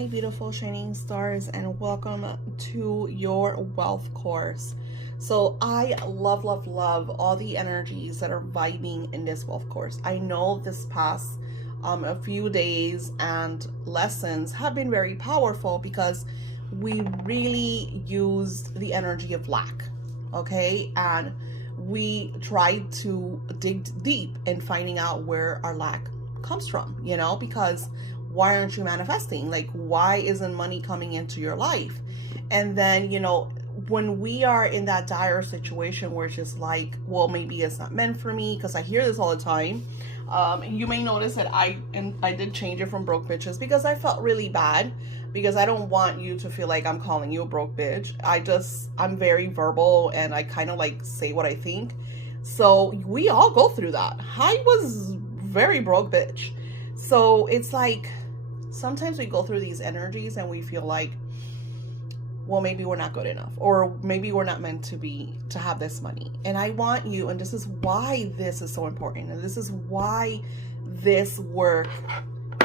Hi, beautiful shining stars, and welcome to your wealth course. So I love all the energies that are vibing in this wealth course. I know this past a few days and lessons have been very powerful because we really used the energy of lack, okay? And we tried to dig deep in finding out where our lack comes from, because why aren't you manifesting? Like, why isn't money coming into your life? And then, when we are in that dire situation where it's just like, well, maybe it's not meant for me, because I hear this all the time. You may notice that I did change it from broke bitches because I felt really bad, because I don't want you to feel like I'm calling you a broke bitch. I'm very verbal, and I kind of like say what I think. So we all go through that. I was very broke bitch. So it's like, sometimes we go through these energies and we feel like, well, maybe we're not good enough, or maybe we're not meant to have this money. And I want you, and this is why this is so important, and this is why this work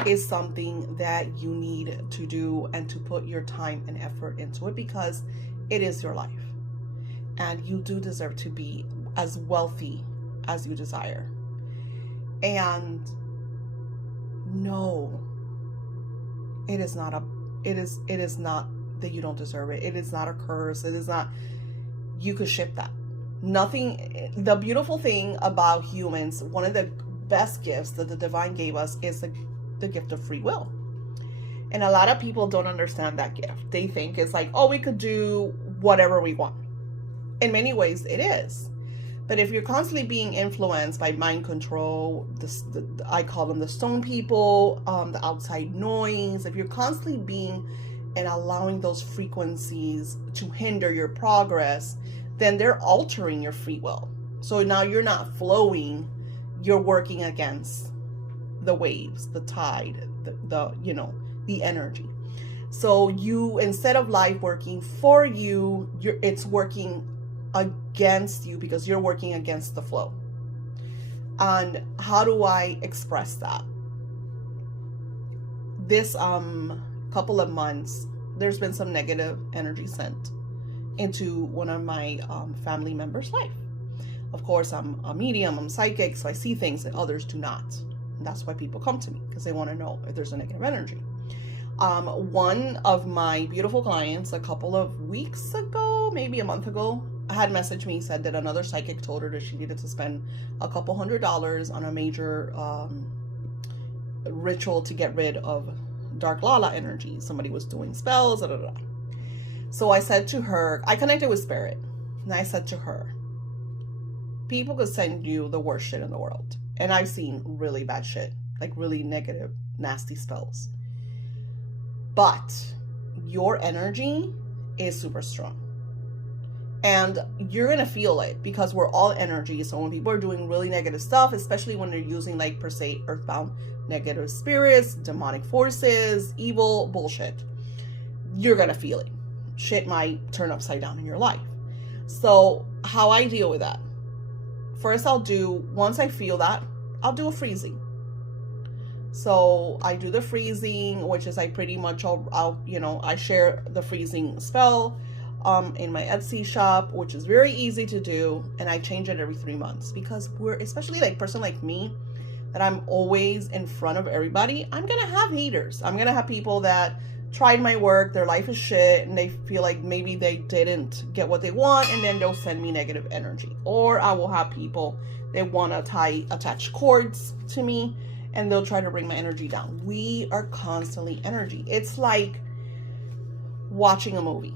is something that you need to do and to put your time and effort into it, because it is your life, and you do deserve to be as wealthy as you desire. And no, it is not that you don't deserve it. It is not a curse. It is not, you could ship that. Nothing, the beautiful thing about humans, one of the best gifts that the divine gave us is the gift of free will. And a lot of people don't understand that gift. They think it's like, oh, we could do whatever we want. In many ways it is. But if you're constantly being influenced by mind control, I call them the stone people, the outside noise, if you're constantly being and allowing those frequencies to hinder your progress, then they're altering your free will. So now you're not flowing, you're working against the waves, the tide, the energy. So you, instead of life working for you, it's working against you, because you're working against the flow. And how do I express that? This couple of months, there's been some negative energy sent into one of my family members' life. Of course, I'm a medium, I'm psychic, so I see things that others do not. And that's why people come to me, because they want to know if there's a negative energy. One of my beautiful clients, a couple of weeks ago, maybe a month ago, had messaged me, said that another psychic told her that she needed to spend a couple $100s on a major ritual to get rid of dark Lala energy. Somebody was doing spells, So I said to her, I connected with spirit, and I said to her, people could send you the worst shit in the world. And I've seen really bad shit, like really negative, nasty spells. But your energy is super strong. And you're going to feel it, because we're all energy. So when people are doing really negative stuff, especially when they're using, like, per se, earthbound negative spirits, demonic forces, evil bullshit, you're going to feel it. Shit might turn upside down in your life. So how I deal with that? First, once I feel that, I'll do a freezing. So I do the freezing, which is I pretty much, I share the freezing spell in my Etsy shop, which is very easy to do, and I change it every 3 months, because especially like person like me, that I'm always in front of everybody, I'm gonna have haters. I'm gonna have people that tried my work, their life is shit, and they feel like maybe they didn't get what they want, and then they'll send me negative energy. Or I will have people that want to attach cords to me, and they'll try to bring my energy down. We are constantly energy. It's like watching a movie.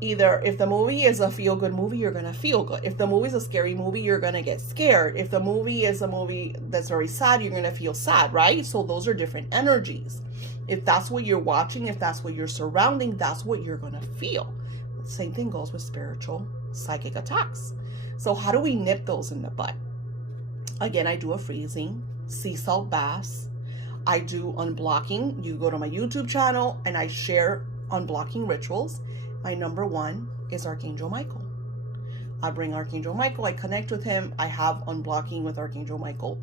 Either if the movie is a feel-good movie, you're going to feel good. If the movie is a scary movie, you're going to get scared. If the movie is a movie that's very sad, you're going to feel sad, right? So those are different energies. If that's what you're watching, if that's what you're surrounding, that's what you're going to feel. The same thing goes with spiritual psychic attacks. So how do we nip those in the butt? Again, I do a freezing, sea salt baths. I do unblocking. You go to my YouTube channel and I share unblocking rituals. My number one is Archangel Michael. I bring Archangel Michael, I connect with him, I have unblocking with Archangel Michael,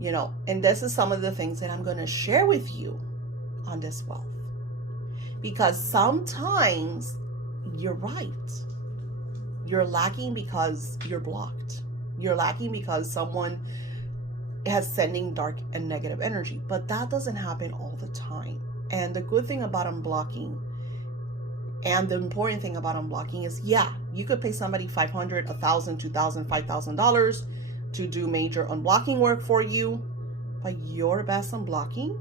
and this is some of the things that I'm going to share with you on this wealth. Because sometimes you're right. You're lacking because you're blocked. You're lacking because someone has sending dark and negative energy. But that doesn't happen all the time. And the good thing about unblocking, and the important thing about unblocking is, yeah, you could pay somebody $500, $1,000, $2,000, $5,000 to do major unblocking work for you. But your best unblocking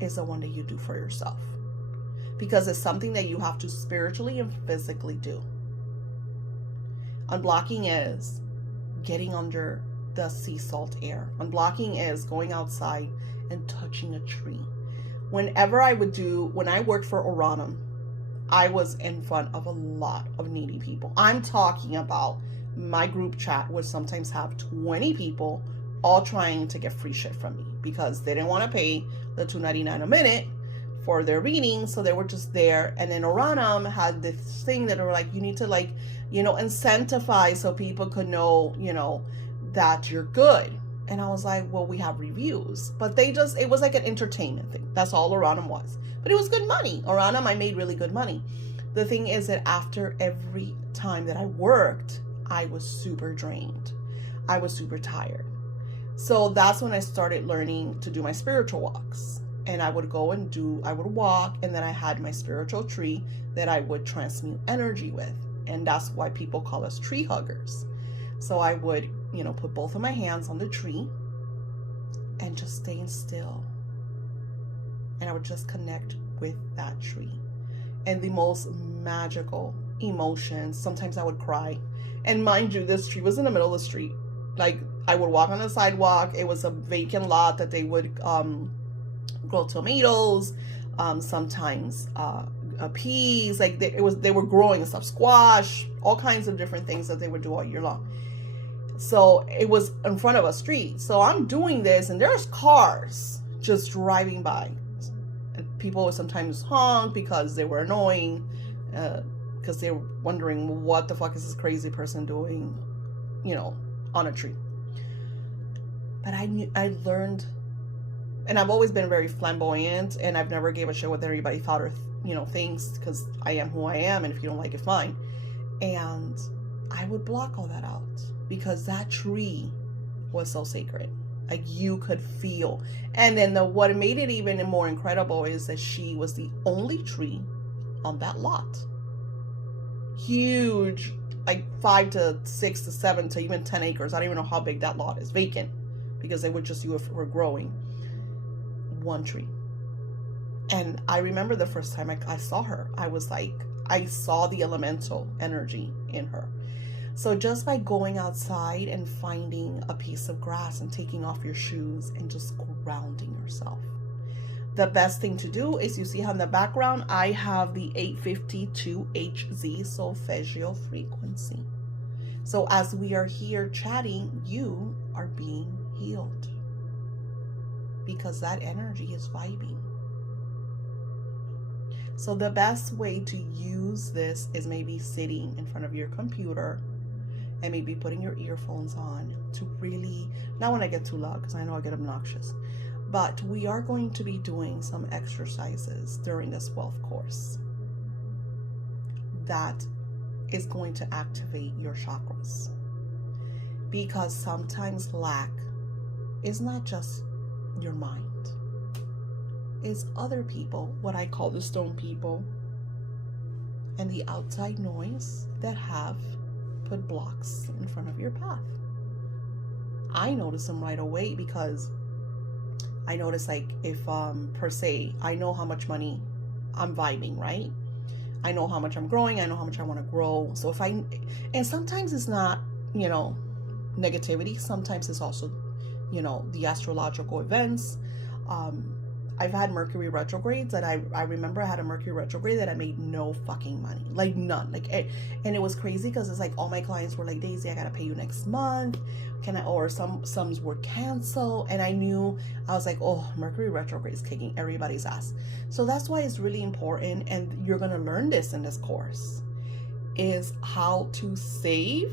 is the one that you do for yourself. Because it's something that you have to spiritually and physically do. Unblocking is getting under the sea salt air. Unblocking is going outside and touching a tree. When I worked for Orionum, I was in front of a lot of needy people. I'm talking about my group chat would sometimes have 20 people all trying to get free shit from me because they didn't want to pay the $2.99 a minute for their reading, so they were just there. And then Orionum had this thing that were like, you need to incentivize so people could know, that you're good. And I was like, well, we have reviews. But it was like an entertainment thing. That's all Orionum was. But it was good money. Orionum, I made really good money. The thing is that after every time that I worked, I was super drained. I was super tired. So that's when I started learning to do my spiritual walks. And I would walk, and then I had my spiritual tree that I would transmute energy with. And that's why people call us tree huggers. So I would, put both of my hands on the tree and just staying still. And I would just connect with that tree. And the most magical emotions. Sometimes I would cry. And mind you, this tree was in the middle of the street. Like, I would walk on the sidewalk. It was a vacant lot that they would grow tomatoes, sometimes peas. Like they were growing stuff, squash, all kinds of different things that they would do all year long. So it was in front of a street. So I'm doing this, and there's cars just driving by. And people would sometimes honk because they were annoying, because they were wondering, what the fuck is this crazy person doing, on a tree. But I learned, and I've always been very flamboyant, and I've never gave a shit what everybody thought or thinks, because I am who I am, and if you don't like it, fine. And I would block all that out because that tree was so sacred. Like, you could feel. And then what made it even more incredible is that she was the only tree on that lot. Huge, like 5 to 6 to 7 to even 10 acres. I don't even know how big that lot is, vacant, because they would just use it for growing. One tree. And I remember the first time I saw her, I was like, I saw the elemental energy in her. So just by going outside and finding a piece of grass and taking off your shoes and just grounding yourself. The best thing to do is, you see how in the background, I have the 852 Hz solfeggio frequency. So as we are here chatting, you are being healed. Because that energy is vibing. So the best way to use this is maybe sitting in front of your computer and maybe putting your earphones on to really, not when I get too loud because I know I get obnoxious, but we are going to be doing some exercises during this wealth course that is going to activate your chakras. Because sometimes lack is not just your mind. It's other people, what I call the stone people, and the outside noise that have put blocks in front of your path. I notice them right away because I notice, like, if per se, I know how much money I'm vibing, right? I know how much I'm growing. I know how much I want to grow. So and sometimes it's not, negativity. Sometimes it's also, the astrological events. I've had Mercury retrogrades that I remember I had a Mercury retrograde that I made no fucking money, like none, and it was crazy because it's like all my clients were like, Daisy, I gotta pay you next month, or some were canceled, and I was like, oh, Mercury retrograde is kicking everybody's ass. So that's why it's really important, and you're gonna learn this in this course, is how to save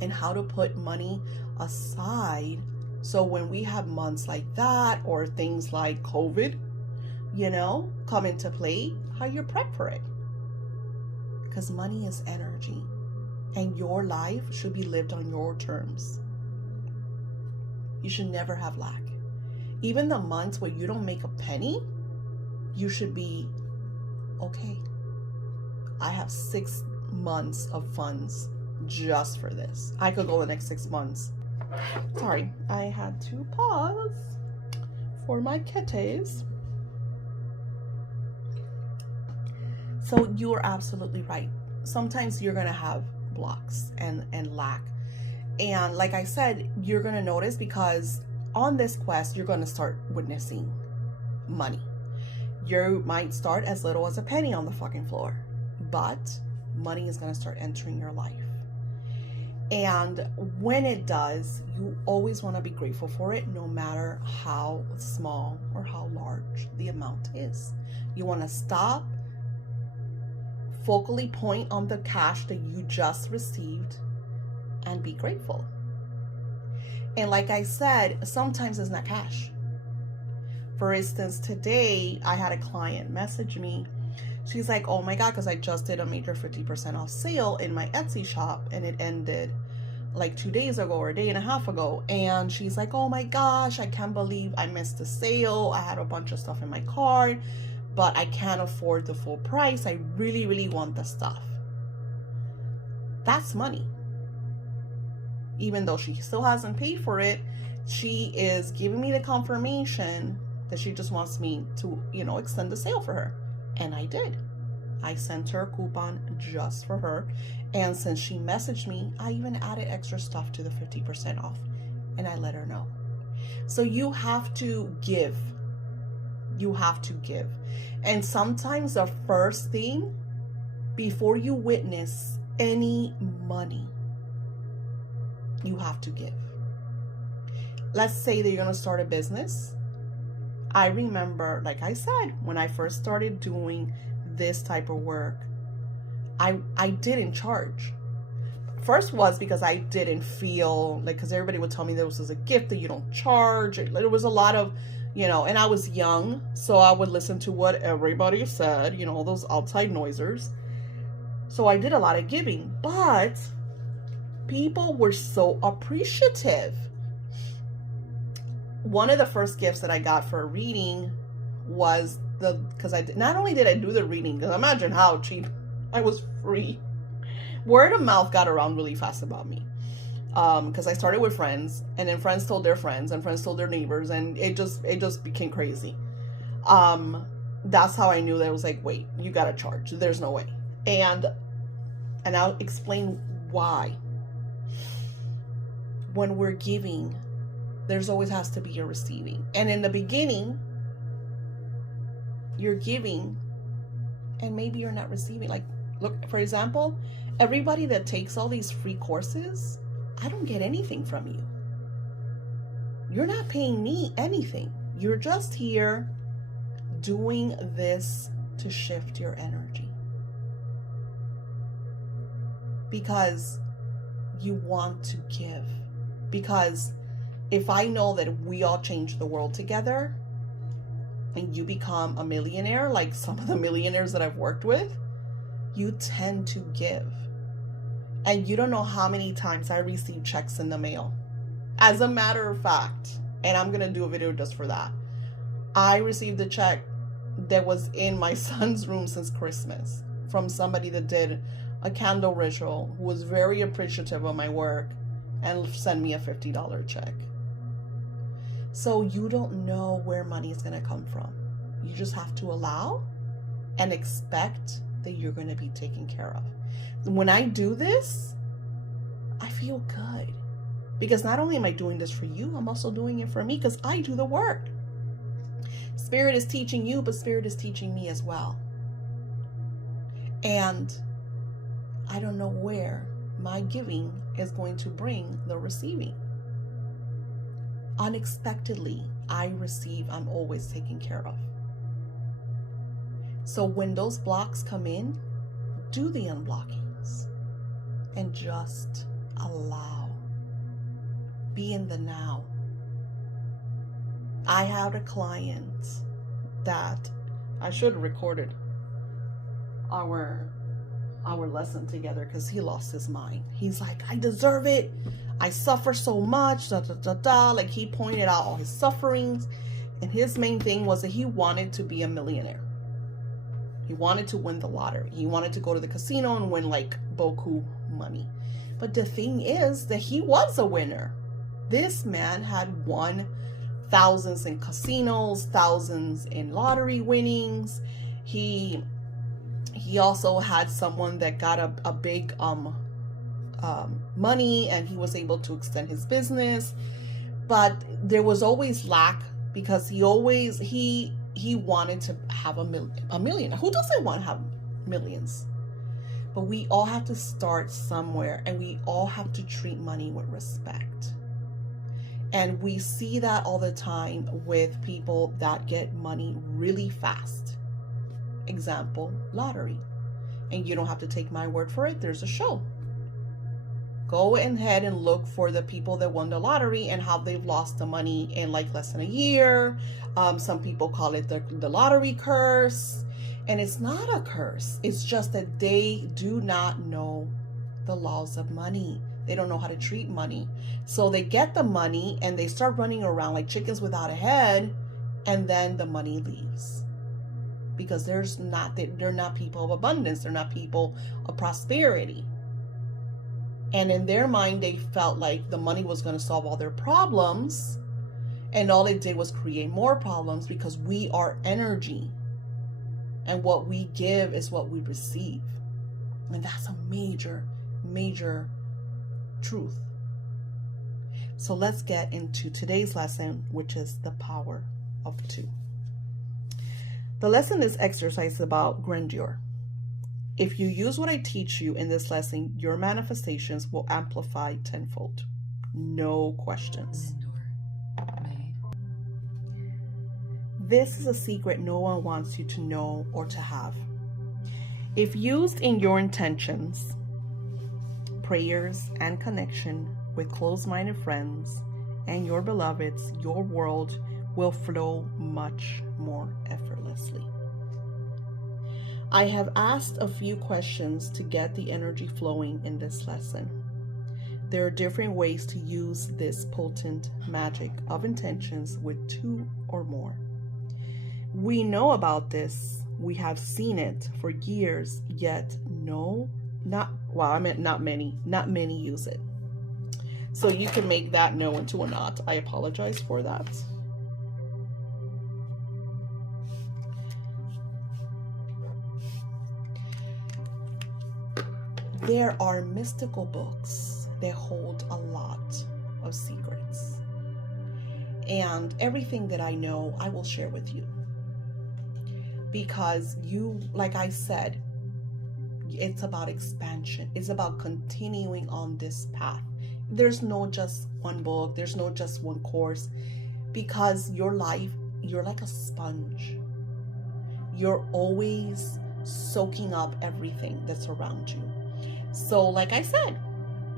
and how to put money aside. So when we have months like that, or things like COVID, come into play, how you prep for it. Because money is energy, and your life should be lived on your terms. You should never have lack. Even the months where you don't make a penny, you should be okay. I have 6 months of funds just for this. I could go the next 6 months. Sorry, I had to pause for my kittens. So you're absolutely right. Sometimes you're going to have blocks and lack. And like I said, you're going to notice, because on this quest, you're going to start witnessing money. You might start as little as a penny on the fucking floor, but money is going to start entering your life. And when it does, you always want to be grateful for it, no matter how small or how large the amount is. You want to stop, focally point on the cash that you just received, and be grateful. And like I said, sometimes it's not cash. For instance, today I had a client message me. She's like, oh my God, because I just did a major 50% off sale in my Etsy shop, and it ended like 2 days ago or a day and a half ago. And she's like, oh my gosh, I can't believe I missed the sale. I had a bunch of stuff in my cart, but I can't afford the full price. I really, really want the stuff. That's money. Even though she still hasn't paid for it, she is giving me the confirmation that she just wants me to, extend the sale for her. And I did. I sent her a coupon just for her. And since she messaged me, I even added extra stuff to the 50% off. And I let her know. So you have to give. You have to give. And sometimes the first thing, before you witness any money, you have to give. Let's say that you're going to start a business. I remember, like I said, when I first started doing this type of work, I didn't charge. First was because I didn't feel like, because everybody would tell me this was a gift that you don't charge. There was a lot of, and I was young, so I would listen to what everybody said, all those outside noisers. So I did a lot of giving, but people were so appreciative. One of the first gifts that I got for a reading was because not only did I do the reading, because imagine how cheap, I was free. Word of mouth got around really fast about me. Because I started with friends, and then friends told their friends, and friends told their neighbors, and it just became crazy. That's how I knew that. It was like, wait, you gotta charge. There's no way. And I'll explain why. When we're giving, there's always has to be a receiving. And in the beginning, you're giving, and maybe you're not receiving. Like, look, for example, everybody that takes all these free courses, I don't get anything from you. You're not paying me anything. You're just here doing this to shift your energy. Because you want to give. Because if I know that we all change the world together, and you become a millionaire, like some of the millionaires that I've worked with, you tend to give. And you don't know how many times I receive checks in the mail. As a matter of fact, and I'm going to do a video just for that, I received a check that was in my son's room since Christmas from somebody that did a candle ritual, who was very appreciative of my work and sent me a $50 check. So you don't know where money is going to come from. You just have to allow and expect that you're going to be taken care of. When I do this, I feel good. Because not only am I doing this for you, I'm also doing it for me, because I do the work. Spirit is teaching you, but Spirit is teaching me as well. And I don't know where my giving is going to bring the receiving. Unexpectedly, I receive, I'm always taken care of. So when those blocks come in, do the unblockings and just allow. Be in the now. I had a client that I should have recorded our lesson together, because he lost his mind. He's like, I deserve it. I suffer so much. Da, da, da, da. Like, he pointed out all his sufferings. And his main thing was that he wanted to be a millionaire. He wanted to win the lottery. He wanted to go to the casino and win like boku money. But the thing is that he was a winner. This man had won thousands in casinos, thousands in lottery winnings. He also had someone that got a big money, and he was able to extend his business. But there was always lack, because he wanted to have a million. Who doesn't want to have millions? But we all have to start somewhere, and we all have to treat money with respect. And we see that all the time with people that get money really fast. Example, lottery. And you don't have to take my word for it. There's a show. Go ahead and look for the people that won the lottery and how they've lost the money in like less than a year. Some people call it the lottery curse. And it's not a curse. It's just that they do not know the laws of money. They don't know how to treat money. So they get the money and they start running around like chickens without a head. And then the money leaves. Because they're not people of abundance. They're not people of prosperity. And in their mind, they felt like the money was going to solve all their problems. And all it did was create more problems, because we are energy. And what we give is what we receive. And that's a major, major truth. So let's get into today's lesson, which is the power of two. The lesson is exercise about grandeur. If you use what I teach you in this lesson, your manifestations will amplify tenfold. No questions. This is a secret no one wants you to know or to have. If used in your intentions, prayers, and connection with close-minded friends and your beloveds, your world will flow much more effortlessly. I have asked a few questions to get the energy flowing in this lesson. There are different ways to use this potent magic of intentions with two or more. We know about this. We have seen it for years, yet not many use it. So you can make that no into a not. I apologize for that. There are mystical books that hold a lot of secrets. And everything that I know, I will share with you. Because like I said, it's about expansion. It's about continuing on this path. There's no just one book. There's no just one course. Because your life, you're like a sponge. You're always soaking up everything that's around you. So like I said,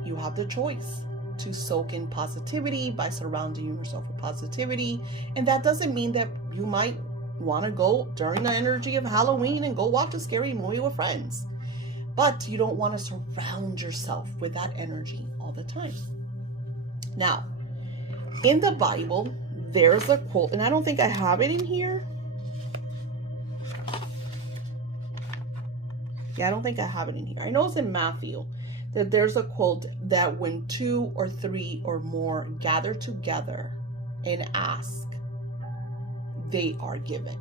you have the choice to soak in positivity by surrounding yourself with positivity. And that doesn't mean that you might want to go during the energy of Halloween and go watch a scary movie with friends. But you don't want to surround yourself with that energy all the time. Now, in the Bible, there's a quote, and I don't think I have it in here. Yeah, I don't think I have it in here. I know it's in Matthew, that there's a quote that when 2 or 3 or more gather together and ask, they are given.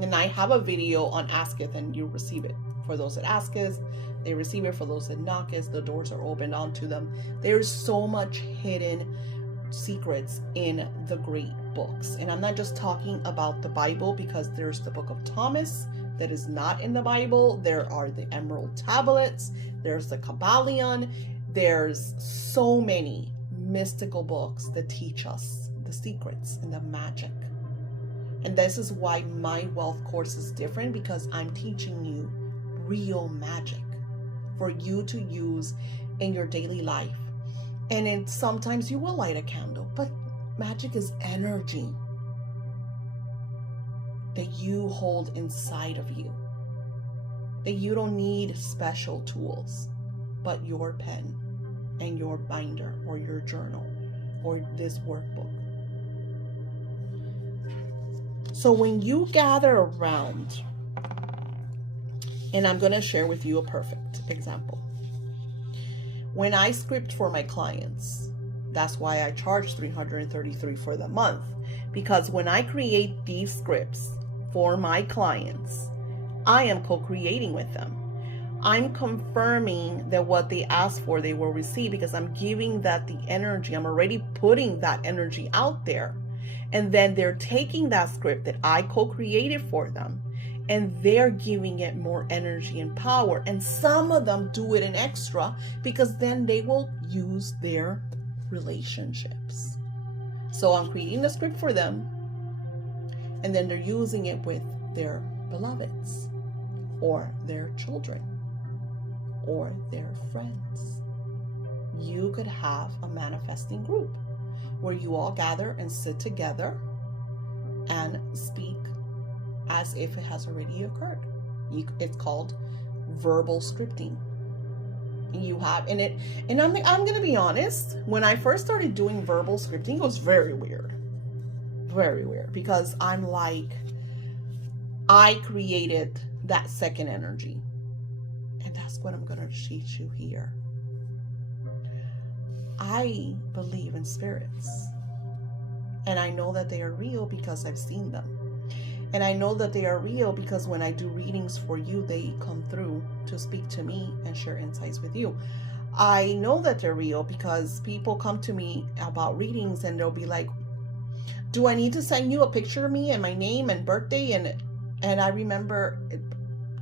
And I have a video on asketh and you receive it. For those that asketh, they receive it. For those that knocketh, the doors are opened unto them. There's so much hidden secrets in the great books. And I'm not just talking about the Bible, because there's the book of Thomas that is not in the Bible. There are the Emerald Tablets. There's the Kabbalion. There's so many mystical books that teach us the secrets and the magic. And this is why my wealth course is different, because I'm teaching you real magic for you to use in your daily life. And sometimes you will light a candle, but magic is energy. that you hold inside of you. That you don't need special tools, but your pen and your binder or your journal or this workbook. So when you gather around, and I'm going to share with you a perfect example. When I script for my clients, that's why I charge $333 for the month, because when I create these scripts for my clients, I am co-creating with them. I'm confirming that what they asked for, they will receive, because I'm giving that the energy. I'm already putting that energy out there. And then they're taking that script that I co-created for them, and they're giving it more energy and power. And some of them do it an extra, because then they will use their relationships. So I'm creating the script for them, and then they're using it with their beloveds, or their children, or their friends. You could have a manifesting group where you all gather and sit together and speak as if it has already occurred. It's called verbal scripting. You have in it, and I'm going to be honest, when I first started doing verbal scripting, it was very weird, because I'm like, I created that second energy, and that's what I'm going to teach you here. I believe in spirits, and I know that they are real because I've seen them. And I know that they are real because when I do readings for you, they come through to speak to me and share insights with you. I know that they're real because people come to me about readings and they'll be like, do I need to send you a picture of me and my name and birthday? And I remember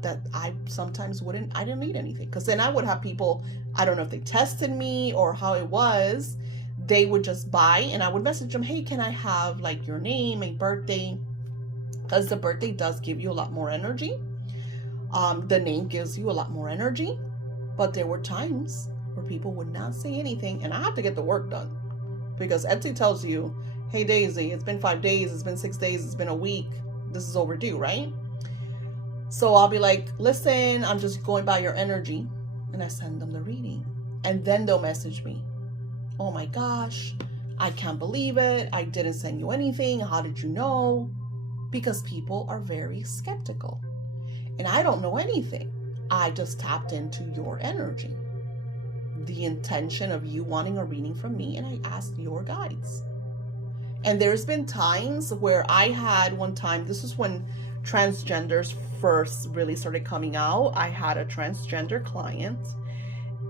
that I sometimes I didn't need anything, because then I would have people, I don't know if they tested me or how it was, they would just buy, and I would message them, hey, can I have like your name and birthday? Because the birthday does give you a lot more energy. The name gives you a lot more energy. But there were times where people would not say anything, and I have to get the work done, because Etsy tells you, hey Daisy, it's been 5 days, it's been 6 days, it's been a week, this is overdue, right? So I'll be like, listen, I'm just going by your energy, and I send them the reading. And then they'll message me, oh my gosh, I can't believe it, I didn't send you anything, how did you know? Because people are very skeptical, and I don't know anything. I just tapped into your energy, the intention of you wanting a reading from me, and I asked your guides. And there's been times where I had one time, this is when transgenders first really started coming out. I had a transgender client,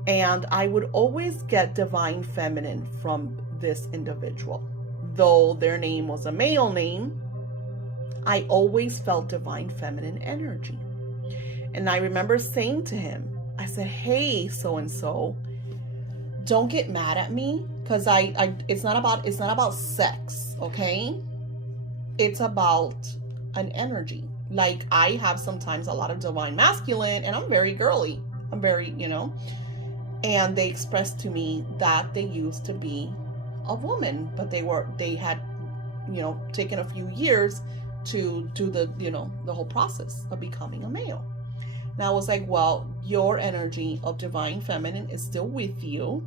and I would always get divine feminine from this individual. Though their name was a male name, I always felt divine feminine energy. And I remember saying to him, I said, hey, so-and-so, don't get mad at me, because it's not about sex, okay? It's about an energy. Like, I have sometimes a lot of divine masculine, and I'm very girly. I'm very, and they expressed to me that they used to be a woman, but they had, taken a few years to do the whole process of becoming a male. And I was like, well, your energy of divine feminine is still with you.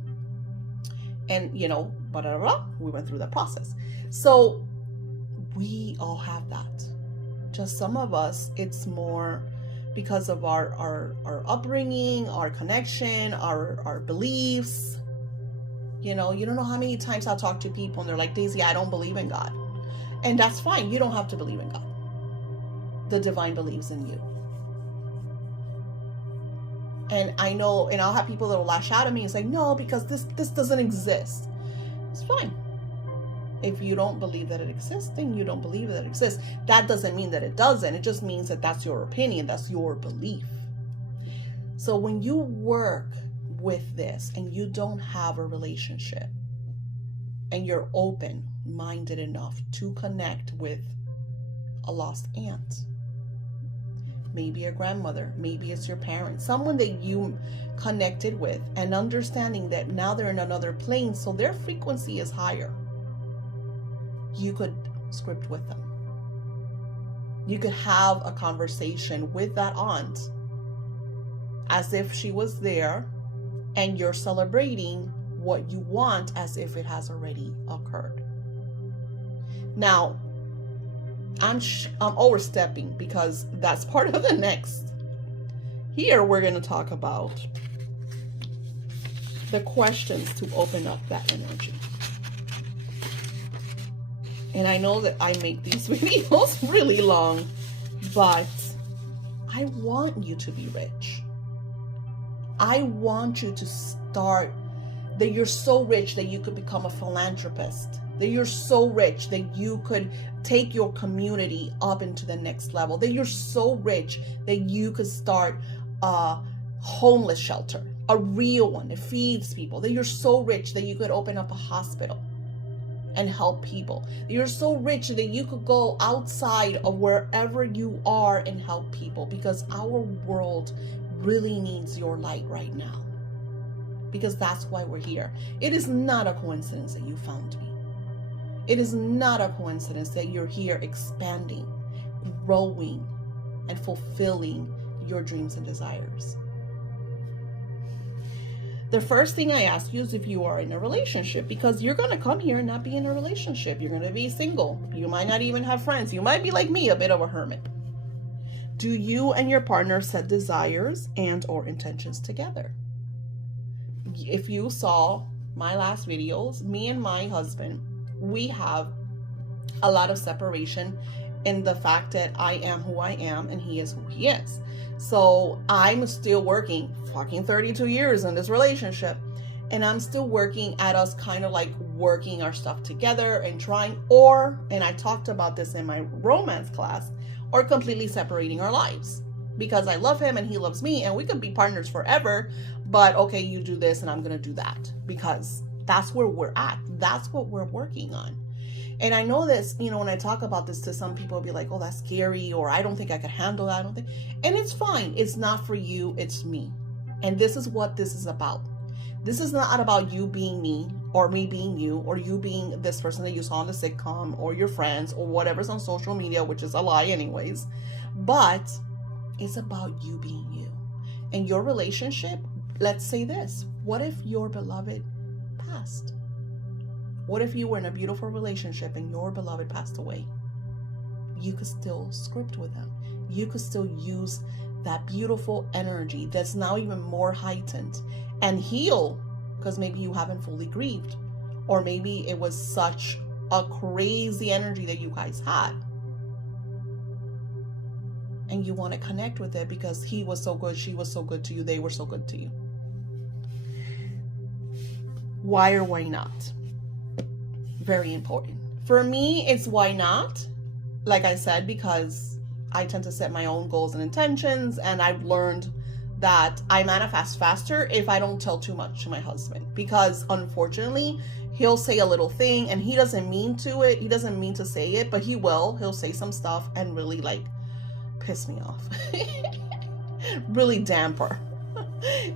And, blah, blah, blah. We went through that process. So we all have that. Just some of us, it's more because of our upbringing, our connection, our beliefs. You don't know how many times I talk to people and they're like, Daisy, I don't believe in God. And that's fine. You don't have to believe in God. The divine believes in you. And I know, and I'll have people that will lash out at me and say, no, because this doesn't exist. It's fine. If you don't believe that it exists, then you don't believe that it exists. That doesn't mean that it doesn't. It just means that that's your opinion. That's your belief. So when you work with this and you don't have a relationship and you're open-minded enough to connect with a lost aunt, maybe a grandmother, maybe it's your parents, someone that you connected with, and understanding that now they're in another plane, so their frequency is higher, you could script with them. You could have a conversation with that aunt as if she was there, and you're celebrating what you want as if it has already occurred. Now, I'm overstepping because that's part of the next. Here we're going to talk about the questions to open up that energy. And I know that I make these videos really long, but I want you to be rich. I want you to start, that you're so rich that you could become a philanthropist, that you're so rich that you could take your community up into the next level, that you're so rich that you could start a homeless shelter, a real one that feeds people, that you're so rich that you could open up a hospital and help people. You're so rich that you could go outside of wherever you are and help people, because our world really needs your light right now, because that's why we're here. It is not a coincidence that you found me. It is not a coincidence that you're here expanding, growing, and fulfilling your dreams and desires. The first thing I ask you is if you are in a relationship, because you're going to come here and not be in a relationship. You're going to be single. You might not even have friends. You might be like me, a bit of a hermit. Do you and your partner set desires and or intentions together? If you saw my last videos, me and my husband, we have a lot of separation in the fact that I am who I am and he is who he is. So I'm still working fucking 32 years in this relationship, and I'm still working at us kind of like working our stuff together and trying, and I talked about this in my romance class, or completely separating our lives, because I love him and he loves me and we could be partners forever, but okay, you do this and I'm going to do that, because that's where we're at. That's what we're working on. And I know this, when I talk about this to some people, be like, oh, that's scary, or I don't think I could handle that. And it's fine. It's not for you. It's me. And this is what this is about. This is not about you being me, or me being you, or you being this person that you saw on the sitcom, or your friends, or whatever's on social media, which is a lie anyways. But it's about you being you. And your relationship, let's say this. What if your beloved passed? What if you were in a beautiful relationship and your beloved passed away? You could still script with them. You could still use that beautiful energy that's now even more heightened and heal, because maybe you haven't fully grieved, or maybe it was such a crazy energy that you guys had and you want to connect with it because he was so good, she was so good to you, they were so good to you. Why or why not? Very important. For me, it's why not. Like I said, because I tend to set my own goals and intentions, and I've learned that I manifest faster if I don't tell too much to my husband, because unfortunately he'll say a little thing and he doesn't mean to say it, but he'll say some stuff and really like piss me off. Really damper.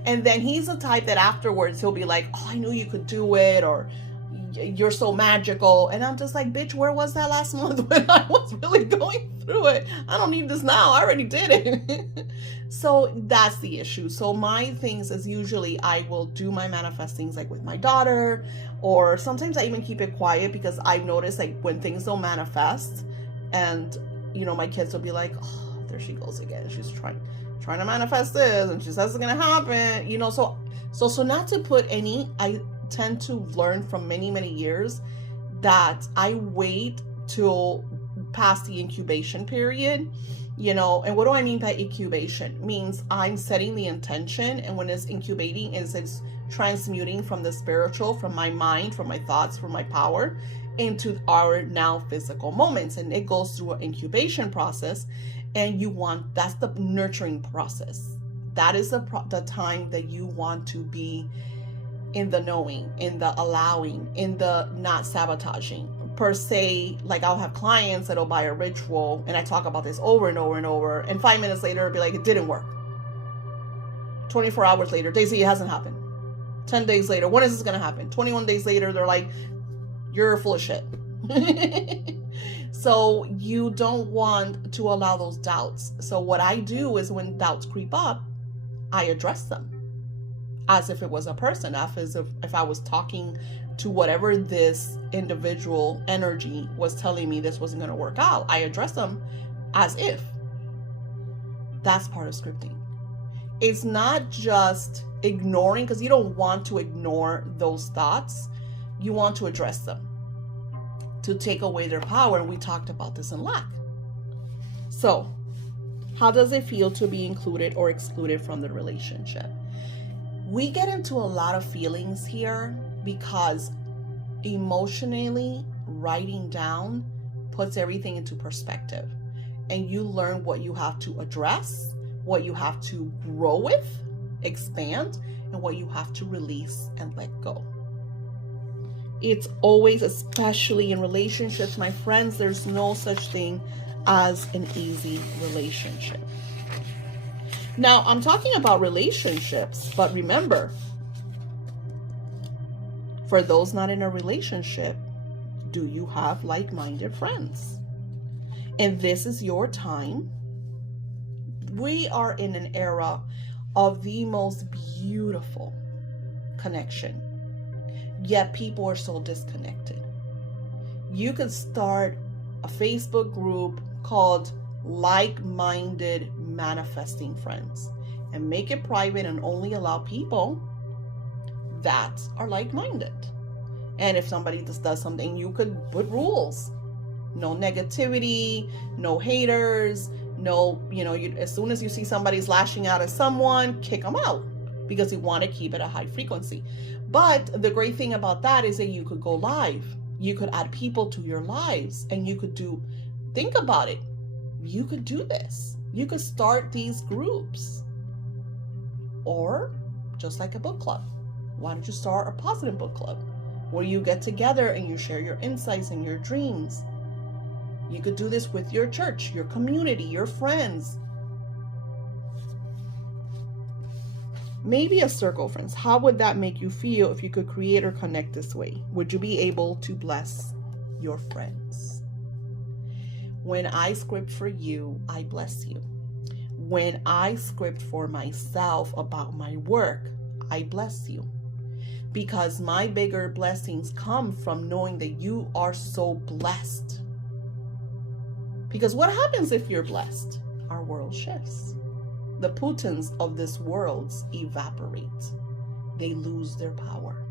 And then he's the type that afterwards he'll be like, oh, I knew you could do it, or you're so magical. And I'm just like, bitch, where was that last month when I was really going through it? I don't need this now. I already did it. So that's the issue. So my things is usually I will do my manifestings like with my daughter, or sometimes I even keep it quiet, because I've noticed like when things don't manifest, and my kids will be like, oh, there she goes again. She's trying to manifest this and she says it's gonna happen. So not to put any, I tend to learn from many years that I wait till past the incubation period, and what do I mean by incubation? Means I'm setting the intention, and when it's incubating, it's transmuting from the spiritual, from my mind, from my thoughts, from my power, into our now physical moments. And it goes through an incubation process, and that's the nurturing process. That is the time that you want to be in the knowing, in the allowing, in the not sabotaging per se. Like I'll have clients that'll buy a ritual, and I talk about this over and over and over, and 5 minutes later it'll be like, it didn't work. 24 hours later, Daisy, it hasn't happened. 10 days later, when is this gonna happen? 21 days later, they're like, you're full of shit. So you don't want to allow those doubts. So what I do is when doubts creep up, I address them as if it was a person, as if I was talking to whatever this individual energy was telling me this wasn't going to work out. I address them as if. That's part of scripting. It's not just ignoring, because you don't want to ignore those thoughts. You want to address them to take away their power. And we talked about this in lack. So, how does it feel to be included or excluded from the relationship? We get into a lot of feelings here because emotionally writing down puts everything into perspective. And you learn what you have to address, what you have to grow with, expand, and what you have to release and let go. It's always, especially in relationships, my friends, there's no such thing as an easy relationship. Now, I'm talking about relationships, but remember, for those not in a relationship, do you have like-minded friends? And this is your time. We are in an era of the most beautiful connection, yet people are so disconnected. You could start a Facebook group called Like-Minded Manifesting Friends and make it private and only allow people that are like-minded. And if somebody just does something, you could put rules. No negativity, no haters, no, as soon as you see somebody's lashing out at someone, kick them out, because you want to keep it a high frequency. But the great thing about that is that you could go live. You could add people to your lives, and you could think about it. You could do this. You could start these groups. Or just like a book club. Why don't you start a positive book club where you get together and you share your insights and your dreams? You could do this with your church, your community, your friends. Maybe a circle of friends. How would that make you feel if you could create or connect this way? Would you be able to bless your friends? When I script for you, I bless you. When I script for myself about my work, I bless you. Because my bigger blessings come from knowing that you are so blessed. Because what happens if you're blessed? Our world shifts. The Putins of this world evaporate. They lose their power.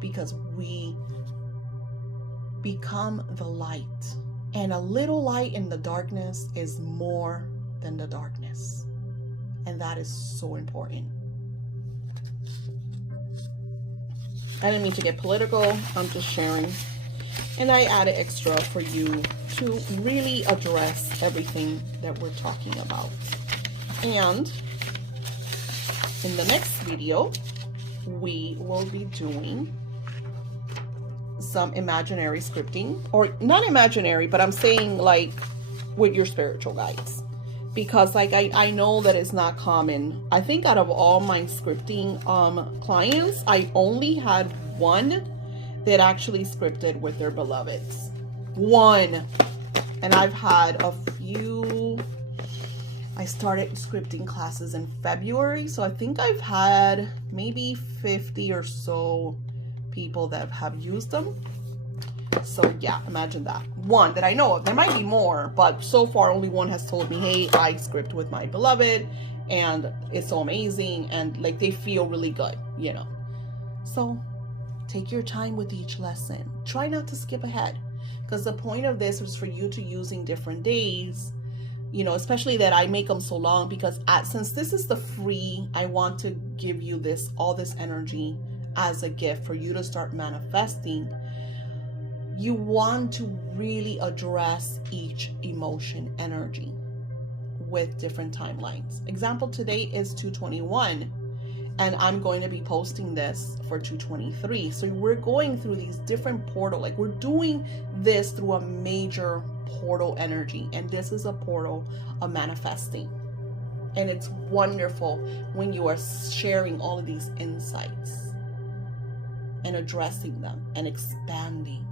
Because we become the light. And a little light in the darkness is more than the darkness. And that is so important. I didn't mean to get political. I'm just sharing. And I added extra for you to really address everything that we're talking about. And in the next video, we will be doing some imaginary scripting, or not imaginary, but I'm saying like with your spiritual guides, because like I know that it's not common. I think out of all my scripting clients, I only had one that actually scripted with their beloveds. One. And I've had a few. I started scripting classes in February, so I think I've had maybe 50 or so people that have used them. So yeah, imagine that. One that I know of. There might be more, but so far only one has told me, hey, I script with my beloved and it's so amazing, and like they feel really good, So take your time with each lesson. Try not to skip ahead, because the point of this is for you to using different days, especially that I make them so long, because since this is the free, I want to give you all this energy as a gift for you to start manifesting. You want to really address each emotion energy with different timelines. Example today is 221. And I'm going to be posting this for 223. So we're going through these different portal, like we're doing this through a major portal energy. And this is a portal of manifesting. And it's wonderful when you are sharing all of these insights and addressing them and expanding.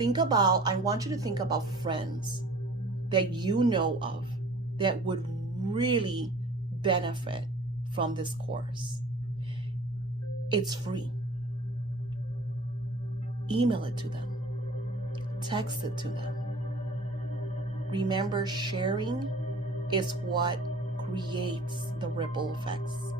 I want you to think about friends that you know of that would really benefit from this course. It's free. Email it to them. Text it to them. Remember, sharing is what creates the ripple effects.